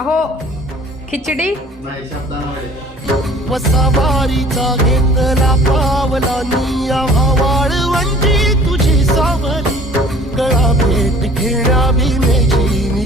अहो खिचडी नाही शब्दांमध्ये वसावारीचा घेतला पावला निया वाळवंटी तुझी सावली गळा भेट घेण्या भीमेची